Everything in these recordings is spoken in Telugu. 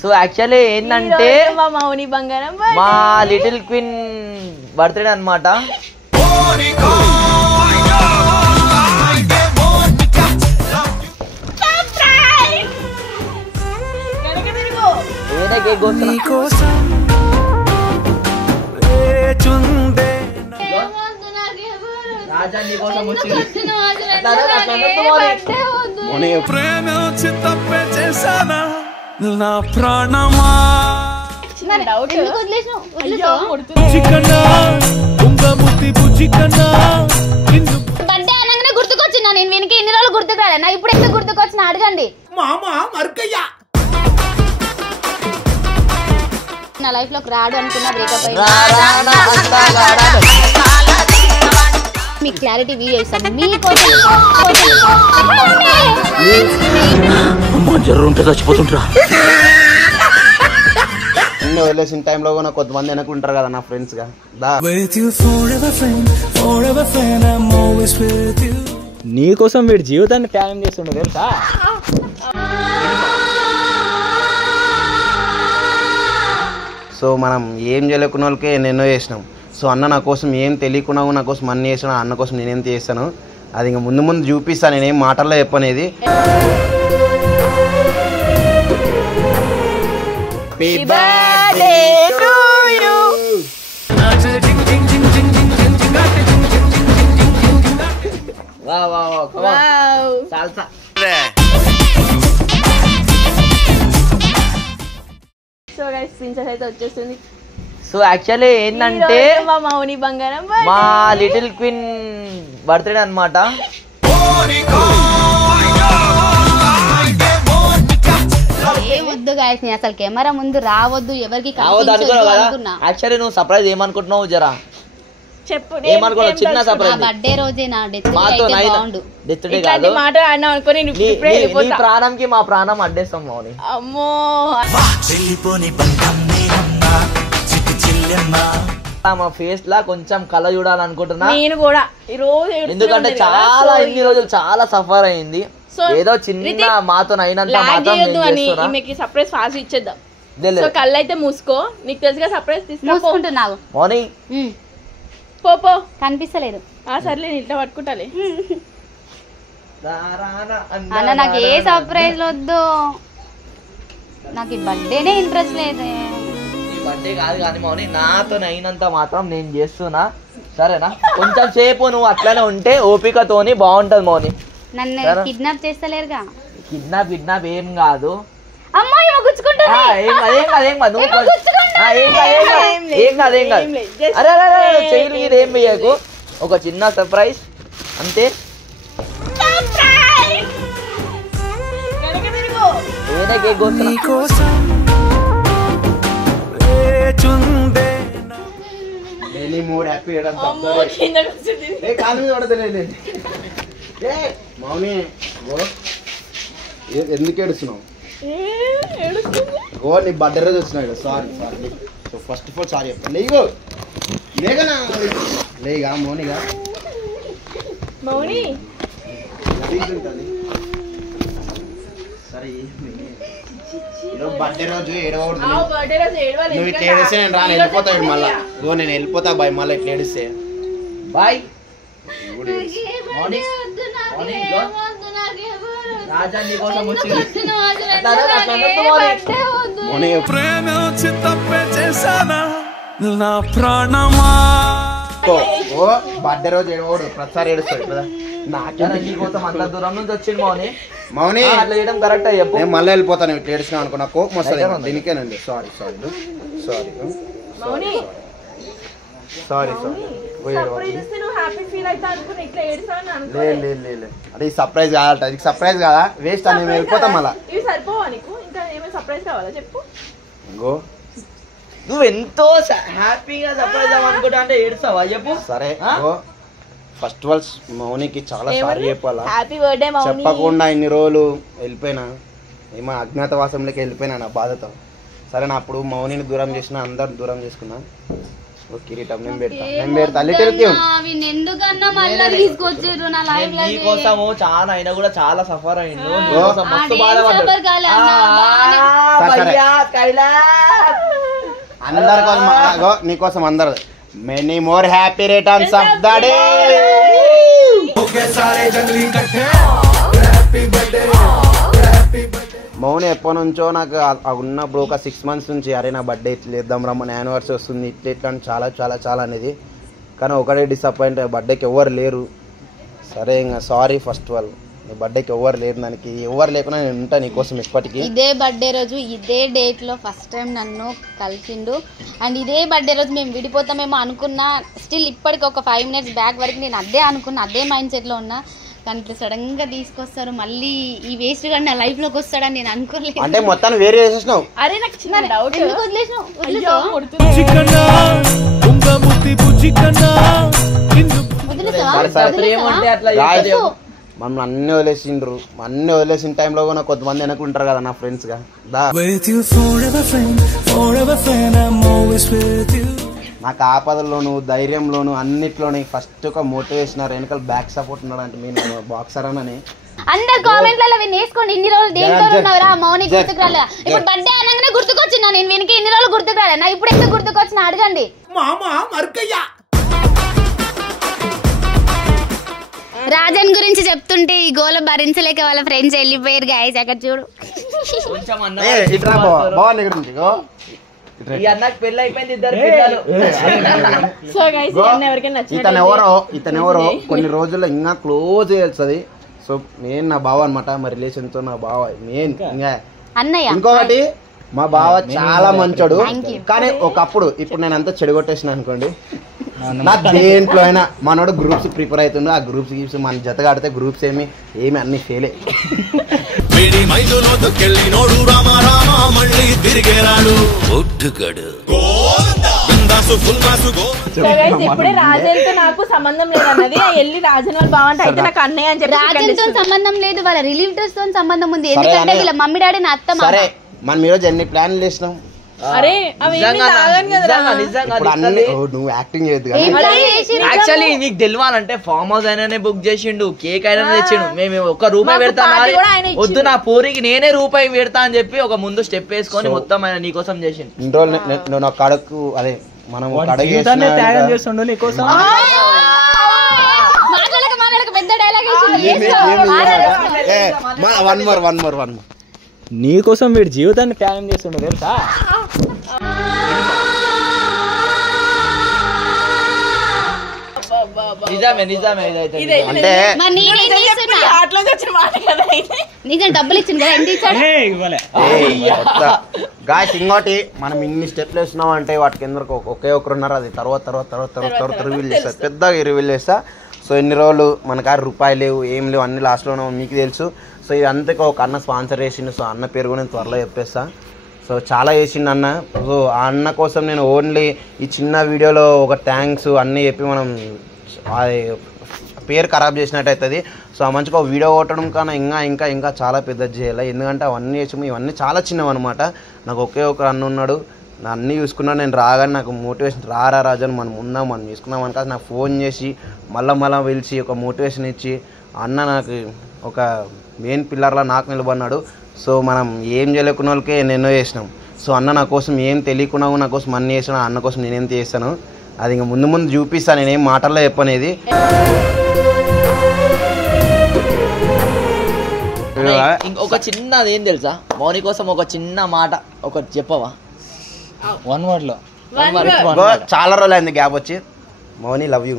సో యాక్చువల్లీ ఏంటంటే మా మౌని బంగారం మా లిటిల్ క్వీన్ బర్త్డే అన్నమాట. ఏదో కేక్ కోస్తున్నా. రాజా నీ కోసం వచ్చింది. నా ప్రాణమా బర్త్డే అనగానే గుర్తుకొచ్చిందా? నేను వెనక ఎన్ని రోజులు గుర్తుకు రాలే, నా ఇప్పుడు ఎందుకు గుర్తుకొచ్చిన అడగండి. నా లైఫ్ లోకి రాడు అనుకున్నా బ్రేకప్ అయింది. మీకు క్లారిటీ వీడియో ఇస్తాను మీకోసం. చచ్చిపోతుంటా నిన్ను వదిలేసిన టైంలో కూడా కొంతమంది వెనకుంటారు కదా నా ఫ్రెండ్స్ గా. నీకోసం వీడి జీవితాన్ని త్యాగం చేస్తుండే తెలుసా. సో మనం ఏం చేయలేకున్న వాళ్ళకే ఎన్నెన్నో చేసినాం. సో అన్న నా కోసం ఏం తెలియకుండా నా కోసం అన్నీ చేసాను. అన్న కోసం నేనేం చేస్తాను అది ఇంకా ముందు ముందు చూపిస్తాను. నేనేం మాటల్లో చెప్పనేది. సో గైస్ ప్రిన్సెస్ అయితే వచ్చేస్తుంది. సో యాక్చువల్లీ ఏంటంటే మా మౌని బంగారం మా లిటిల్ క్వీన్ బర్త్డే అన్నమాట. ఏమొద్దు గాయస్, నేను అసలు కెమెరా ముందు రావద్దు, ఎవరికి అనుకున్నా. యాక్చువల్లీ నువ్వు సర్ప్రైజ్ ఏమనుకుంటున్నావు జరా చెప్పు. ఏమనుకున్నావు? చిన్న సర్ప్రైజ్. బర్త్డే రోజే నా డెత్ మాట అన్నావు అనుకోని నీ ప్రాణంకి మా ప్రాణం అడ్డేస్తాం మౌని. అమ్మో మా ఫేస్ లా కొంచెం కళ చూడాలనుకుంటున్నా నేను కూడా ఈ రోజు. ఎందుకంటే చాలా ఇన్ని రోజులు చాలా సఫర్ అయింది. ఏదో చిన్న మాతో అయినంత మాత్రం సర్ప్రైజ్ ఫాస్ట్ ఇచ్చేద్దాం. సో కళ్ళు అయితే మూసుకో, నీకు తెలుసుగా సర్ప్రైజ్ తీసుకుంటున్నావు. మౌని పో కనిపిస్తలేదు. సర్లే ఇంట్లో పట్టుకుంటాలే. అన్న నాకు ఏ సర్ప్రైజ్ వద్దు, నాకు ఈ బర్త్డేనే ఇంట్రెస్ట్ లేదు. బర్త్డే కాదు కానీ మౌని నాతో అయినంత మాత్రం నేను చేస్తున్నా సరేనా. కొంచెం సేపు నువ్వు అట్లనే ఉంటే ఓపికతోని బాగుంటది మౌని. నన్ను కిడ్నాప్ చేస్తలేరుగా. కిడ్నాప్ ఏం కాదు. అమ్మా ఏమో గుచ్చుకుంటుంది. ఏం వేయకు, ఒక చిన్న సర్ప్రైజ్ అంతే. ఏదో కేక్ కోస్తున్నా. మౌని ఎందుకు ఏడుస్తున్నావు? ఓ నీ బర్త్డే రోజు వచ్చినాడు. Sorry so first of all sorry చెప్పండి. లేగనా లేగా మౌనిగా మౌని సరే బర్త్డే రోజు ఏడవకూడదు. నువ్వు ఇట్లా ఏడిస్తే నేను రాను, వెళ్ళిపోతాడు మళ్ళా. నేను వెళ్ళిపోతా బాయ్, మళ్ళీ ఇట్లా ఏడిస్తే బాయ్. నా ప్రాణమా ఓ బర్త్డే రోజు ఏడవకూడదు, ప్రతిసారి ఏడుస్తాడు కదా. నీకోసం అంత దూరం నుంచి వచ్చింది మౌని. మౌని అట్లా చేయడం కరెక్ట్ చెప్పు. నేను మళ్ళీ వెళ్ళిపోతాను ఇట్లా ఏడిచినా అనుకో, నాకు కోపం వస్తుంది దీనికేనండి. సారీ అదే సర్ప్రైజ్ కాదట. ఇది సర్ప్రైజ్ కాదా? వేస్ట్ అని మేము వెళ్ళిపోతాం మళ్ళా. ఇంకో నువ్వు ఎంతో హ్యాపీగా సర్ప్రైజ్ అవ్వనుకుంటా అంటే ఏడుస్తావా చెప్పు. సరే ఫస్ట్ ఆఫ్ ఆల్ మౌనికి చాలా సారీ చెప్పాలా. హ్యాపీ బర్త్డే మౌని. చెప్పకుండా ఇన్ని రోజులు వెళ్ళిపోయినా, ఏమో అజ్ఞాతవాసంలోకి వెళ్ళిపోయినా నా బాధతో. సరే నా అప్పుడు మౌనిని దూరం చేసిన, అందరు దూరం చేసుకున్నా. కిరీటం నేను పెడతా లిటిల్ క్యూన్. ఎందుకన్నా మళ్ళీ తీసుకొచ్చారు నా లైఫ్ లో నీకోసము చాలా అయినా కూడా చాలా సఫర్ అయిండు. అందరి కోసం నీకోసం అందరు many more happy returns of the day. Mouni ఎప్పటి నుంచో నాకు ఉన్నప్పుడు ఒక 6 months నుంచి అరే నా బర్త్డే ఇట్లా చేద్దాం రమ్మని యానివర్సరీ వస్తుంది ఇట్లా అని చాలా చాలా చాలా అనేది. కానీ ఒకటే డిసప్పాయింట్, బర్త్డేకి ఎవరు లేరు. సరే ఇంకా సారీ ఫస్ట్ ఆల్, నీ బర్త్డేకి ఎవరు లేరు, దానికి ఎవరు లేకుండా నేను ఉంటాను నీకోసం ఎప్పటికీ. ఇదే బర్త్డే రోజు ఇదే డేట్లో ఫస్ట్ టైం నన్ను కలిసిండు. అండ్ ఇదే బర్త్డే రోజు మేము విడిపోతామేమో అనుకున్నా. స్టిల్ ఇప్పటికి ఒక 5 minutes బ్యాక్ వరకు నేను అదే అనుకున్నా, అదే మైండ్ సెట్లో ఉన్నా. కానీ ఇట్లా సడన్ గా తీసుకొస్తారు, మళ్ళీ ఈ వేస్ట్ గా నా లైఫ్ లోకి వస్తాడని నేను అనుకోలేదు. అంటే మొత్తం వేరే చేసేసినావు. అరే నాకు చిన్న డౌట్, ఎందుకు వదిలేసినావు? మమ్మల్ని అన్ని వదిలేసిండ్రు. అన్ని వదిలేసిన టైంలో కూడా కొంతమంది వెనకుంటారు కదా నా ఫ్రెండ్స్ గా. నాకు ఆపదల్లోను ధైర్యంలోను అన్నిట్లోని ఫస్ట్ ఒక మోటివేషన్ వెనకాల బ్యాక్ సపోర్ట్ ఉన్నాడు. అంటే నేను బాక్సర్ అని అందరు కామెంట్లలో వేసుకోండి. ఇన్ని రోజులు దేంతో ఉన్నావురా మౌని గుర్తుకు రాలే. ఇప్పుడు బర్త్డే అనగానే గుర్తుకొచ్చినా నేను, వెనక ఇన్ని రోజులు గుర్తుకు రాలే. నా ఇప్పుడు ఎందుకు గుర్తుకొచ్చినా అడగండి. రాజన్ గురించి చెప్తుంటే ఈ గోల భరించలేక వాళ్ళ ఫ్రెండ్స్ వెళ్ళిపోయారు. గాయస్ అక్కడ చూడు. ఇతనెవరో కొన్ని రోజుల్లో ఇంకా క్లోజ్ చేస్తుంది. సో నేను నా బావ అనమాట, మా రిలేషన్ తో నా బావ మెయిన్. అన్నయ్య ఇంకొకటి మా బావ చాలా మంచోడు. కానీ ఒకప్పుడు, ఇప్పుడు నేను అంతా చెడగొట్టేసిన అనుకోండి. నా దేంట్లో అయినా మనోడు గ్రూప్స్ ప్రిపేర్ అవుతుండో, ఆ గ్రూప్స్ గిప్స్ మన జతగా ఆడితే గ్రూప్స్ ఏమి అన్ని ఫెయిలే. ఇప్పుడే రాజన్తో నాకు సంబంధం లేదన్నది వెళ్ళి రాజన్ వాళ్ళు బాగుంటే అయితే నాకు అన్నయ్య అని చెప్పి. రాజన్తో సంబంధం లేదు, వాళ్ళ రిలేటివ్స్ తో సంబంధం ఉంది. ఎందుకంటే వీళ్ళ మమ్మీ డాడీ నా అత్త. సరే మనం ఈరోజు ఎన్ని ప్లాన్లు చేసినాం. అరే నువ్వు యాక్టింగ్ చేయొద్దు. యాక్చువల్లీ నీకు తెలియాలంటే ఫామ్ హౌస్ అయినా బుక్ చేసిండు, కేక్ అయినా తెచ్చిండు. మేము ఒక రూపాయి పెడతా వద్దు, నా పూరికి నేనే రూపాయి పెడతా అని చెప్పి ఒక ముందు స్టెప్ వేసుకొని మొత్తం ఆయన నీకోసం చేసిండు. ఇన్ని రోజులు నువ్వు నా కడకు అదే మనం త్యాగం చేస్తుండు నీకోసం. వన్ మోర్ నీకోసం వీడి జీవితాన్ని త్యాగం చేస్తుండే తెలుసా. నిజమే అంటే డబ్బులు ఇచ్చింది కదా, ఎంత ఇచ్చాడు? గాయస్ ఇంకోటి, మనం ఇన్ని స్టెప్లు వేస్తున్నాం అంటే వాటికి ఎందుకు ఒకే ఒకరు ఉన్నారు. అది తర్వాత రివీల్ చేస్తా, పెద్దగా రివీల్ చేస్తా. సో ఎన్ని రోజులు మనకు రూపాయలు లేవు, ఏం లేవు, అన్ని లాస్ట్లో మీకు తెలుసు. సో ఇది అంతకు ఒక అన్న స్పాన్సర్ చేసిండు. సో అన్న పేరు కూడా నేను త్వరలో చెప్పేస్తా. సో చాలా చేసిండు అన్న. సో ఆ అన్న కోసం నేను ఓన్లీ ఈ చిన్న వీడియోలో ఒక థ్యాంక్స్ అన్నీ చెప్పి మనం పేరు ఖరాబ్ చేసినట్టు అవుతుంది. సో ఆ మంచిగా వీడియో కొట్టడం కన్నా ఇంకా చాలా పెద్దది చేయాలి. ఎందుకంటే అవన్నీ చేసాము, ఇవన్నీ చాలా చిన్నవి అనమాట. నాకు ఒకే ఒక అన్న ఉన్నాడు, నా అన్నీ చూసుకున్నాడు. నేను రాగానే నాకు మోటివేషన్ రారా రాజన్ మనం తీసుకున్నాం అనుక నాకు ఫోన్ చేసి మళ్ళీ పిలిచి ఒక మోటివేషన్ ఇచ్చి అన్న నాకు ఒక మెయిన్ పిల్లర్లా నాకు నిలబడినాడు. సో మనం ఏం చేయలేకున్న వాళ్ళకే ఎన్నెన్నో చేసినాం. సో అన్న నా కోసం ఏం తెలియకుండా నా కోసం అన్నీ చేసాను. అన్న కోసం నేనేం చేస్తాను అది ఇంకా ముందు చూపిస్తాను, నేనేం మాటల్లో చెప్పనేది. ఒక చిన్నది ఏం తెలుసా, మౌని కోసం ఒక చిన్న మాట ఒకటి చెప్పవా? 1 word లో చాలా రోజులు అయింది గ్యాప్ వచ్చి. మౌని లవ్ యూ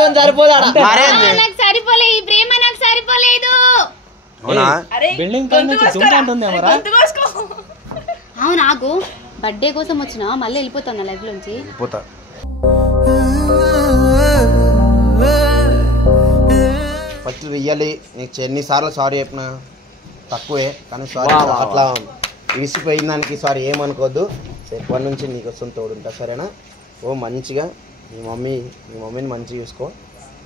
తో సరిపోదా? సరిపోలే, ఈ ప్రేమ నాకు సరిపోలేదు. బిల్డింగ్ అవును, నాకు బర్త్డే కోసం వచ్చినా మళ్ళీ వెళ్ళిపోతాను లైఫ్ లోంచి. ఫస్ట్ వెయ్యాలి. నీకు ఎన్నిసార్లు సారీ చెప్పినా తక్కువే, కానీ సారీ అట్లా విసిపోయిన దానికి సారీ ఏమనుకోవద్దు. ఎప్పటి నుంచి నీకోసం తోడుంటా, సరేనా? ఓ మంచిగా మీ మమ్మీని మంచిగా చూసుకో.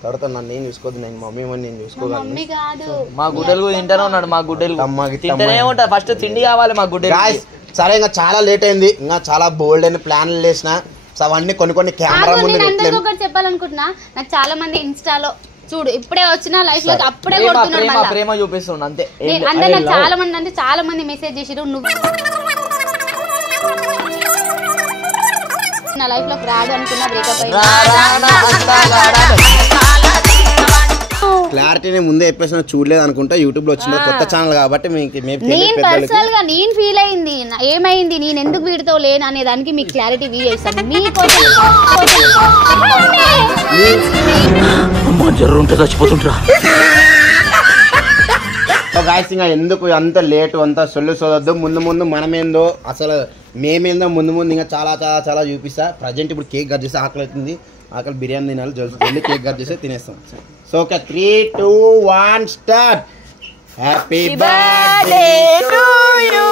తర్వాత నన్ను నేను చూసుకోవద్దు, నేను మమ్మీ నేను చూసుకోగలను. మా గుడ్డలు తింటూనే ఉన్నాడు, మా గుడ్డలు తింటూనే ఉంటా. ఫస్ట్ తిండి కావాలి మా గుడ్డలు. సరే ఇంకా చాలా లేట్ అయింది, ఇంకా చాలా బోల్డ్ అయిన ప్లాన్లు వేసిన. సో అవన్నీ కొన్ని కెమెరా ముందు అందరికీ ఒకటి చెప్పాలనుకుంటున్నా, నాకు చాలా మంది ఇన్స్టాలో చూడు ఇప్పుడే వచ్చిన లైఫ్ లో అప్పుడే కొడుతున్నాడు ప్రేమ చూపిస్తుండు అంతే. అంటే నాకు చాలా మంది మెసేజ్ చేసిరు, నువ్వు నా లైఫ్ లో రాదు అనుకున్నా బ్రేకప్ అయింది. క్లారిటీని ముందే చెప్పేసిన చూడలేదు అనుకుంటా, యూట్యూబ్ లో వచ్చిన కొత్త ఛానల్ కాబట్టి నేను పర్సనల్ గా నేను ఫీల్ అయింది, ఏమైంది, నేను ఎందుకు వీడితో లేను అనే దానికి మీకు క్లారిటీ వీడియో ఇస్తాను మీకోసం. ఇంకా ఎందుకు అంత లేటు అంతా సొల్లొద్దు, ముందు మనమేందో అసలు మేమేందో ముందు ఇంకా చాలా చాలా చాలా చూపిస్తా. ప్రజెంట్ ఇప్పుడు కేక్ కట్ చేస్తే ఆకలి అవుతుంది, ఆకలి బిర్యానీ తినాలి, జల్దీ కేక్ కట్ చేస్తే తినేస్తాం. So okay 3, 2, 1 start. Happy birthday to you.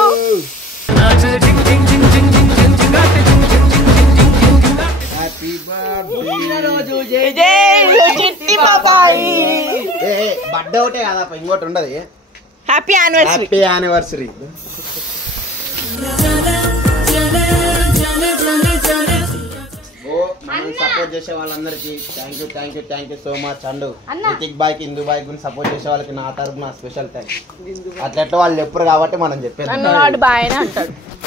Happy birthday రోజు జై జై చిట్టి బాబాయ్. బర్త్డే ఒకటే కాదా, ఇంకోటి ఉండదు. Happy anniversary. Happy anniversary. మనం సపోర్ట్ చేసే వాళ్ళందరికీ thank you so much. And Hrithik boy కి హిందూ బాయ్ గురించి సపోర్ట్ చేసే వాళ్ళకి నా తరపున స్పెషల్ థ్యాంక్స్. అట్లా వాళ్ళు చెప్పరు కాబట్టి మనం చెప్పేది.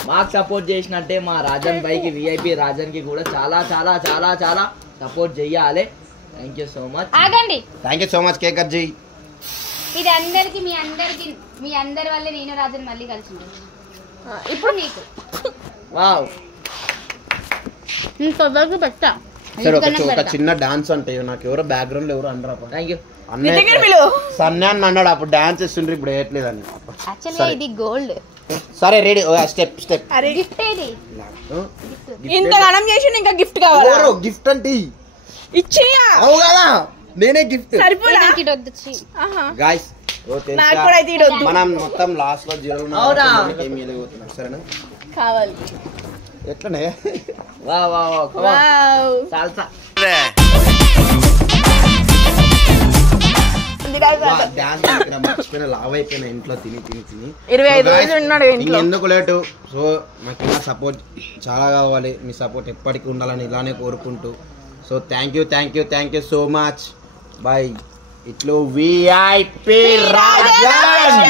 మాకు సపోర్ట్ చేసినట్టే మా రాజన్ బాయ్ కి విఐపి రాజన్ కి కూడా చాలా చాలా చాలా చాలా సపోర్ట్ చెయ్యాలి. Thank you so much. ఆగండి, thank you so much. Cake cut చేయి. ఇది అందరికి మీ అందరి వల్లే నేను రాజన్ మళ్ళీ కలిసి ఇప్పుడు నీకు వావ్ పెట్టా. సరే ఒక చిన్న డాన్స్ అంటే నాకు ఎవరో బ్యాక్గ్రౌండ్ లో ఎవరు అనరా. Thank you. సన్నే అన్నాడు అప్పుడు డాన్స్ చేస్తుండ్రు, ఇప్పుడు వేయట్లేదని. యాక్చువల్లీ ఇది గోల్డ్. సరే రెడీ, స్టెప్ గిఫ్ట్ ఏది? ఇంత గణం చేసి ఇంకా గిఫ్ట్ కావాలి. గిఫ్ట్ అంటే ఇచ్చేయా అవు కదా, నేనే గిఫ్ట్. గాయ్స్ మనం మొత్తం లాస్ట్ లో 0 సరేనా కావాలి. ఎట్లనే లావ్ అయిపోయినా ఇంట్లో తిని 25 రోజులు ఉన్నాడు ఇంట్లో. ఎందుకు లేటు. సో నాకు ఇలా సపోర్ట్ చాలా కావాలి, మీ సపోర్ట్ ఎప్పటికీ ఉండాలని ఇలానే కోరుకుంటూ. So thank you so much. By. ఇట్లు విఐపి రాజన్.